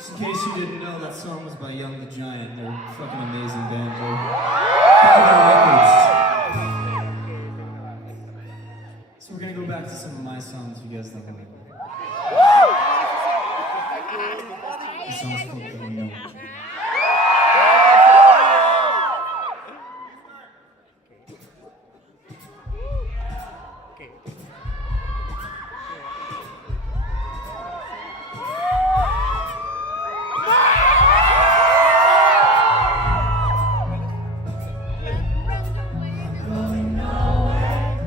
Just in case you didn't know, that song was by Young the Giant. They're a fucking amazing band. So we're gonna go back to some of my songs you guys like. This song's called